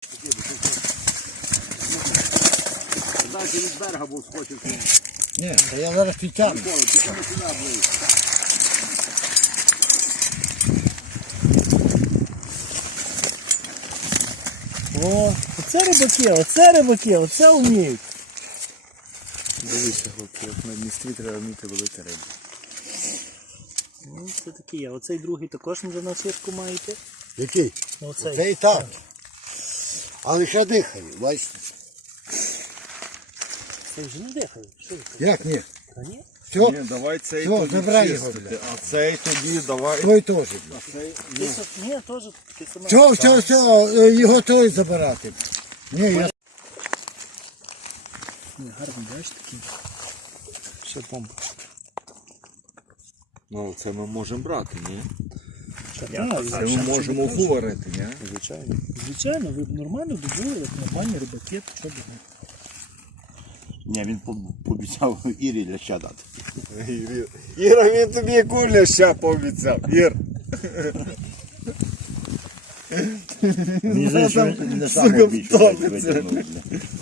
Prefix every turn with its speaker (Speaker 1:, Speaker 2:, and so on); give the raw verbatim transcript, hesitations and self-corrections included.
Speaker 1: Далі від берега був схочив.
Speaker 2: Ні, та я зараз підтягну.
Speaker 1: Підтягну сюди ближче.
Speaker 3: О, оце рибаки, оце рибаки, оце вміють.
Speaker 4: Дивіться, хлопці, от на Дністрі треба вміти ловити рибу.
Speaker 3: Ну, це такі є. Оцей другий також вже на сітку маєте.
Speaker 2: Який?
Speaker 3: Оцей.
Speaker 2: Це і так. Але ще дихає, бачите?
Speaker 3: Цей вже не дихає. Що ви кажете?
Speaker 2: Як ні?
Speaker 3: Та ні?
Speaker 2: Все,
Speaker 1: Ні, давай цей
Speaker 2: Все,
Speaker 1: тоді
Speaker 2: забирай його,
Speaker 1: чистити, а цей тоді давай.
Speaker 2: той теж.
Speaker 1: А цей,
Speaker 3: Ти що? Ні, теж таке саме.
Speaker 2: Все, все, все, е, його той забирати. Ні, я...
Speaker 3: Ні, гарний, бачиш, такий. Ще помпа.
Speaker 1: Ну, це ми можемо брати, ні?
Speaker 3: Так,
Speaker 1: Це ми можемо говорити, ні?
Speaker 4: Звичайно.
Speaker 3: звичайно, ви б нормально добули, як нормальні рибаки, то що б не.
Speaker 5: Ні, він по- пообіцяв Ірі ляща дати.
Speaker 1: Іра, він тобі яку ляща пообіцяв, Ір.
Speaker 5: Мені здається, він не сам обіцяв витягнув.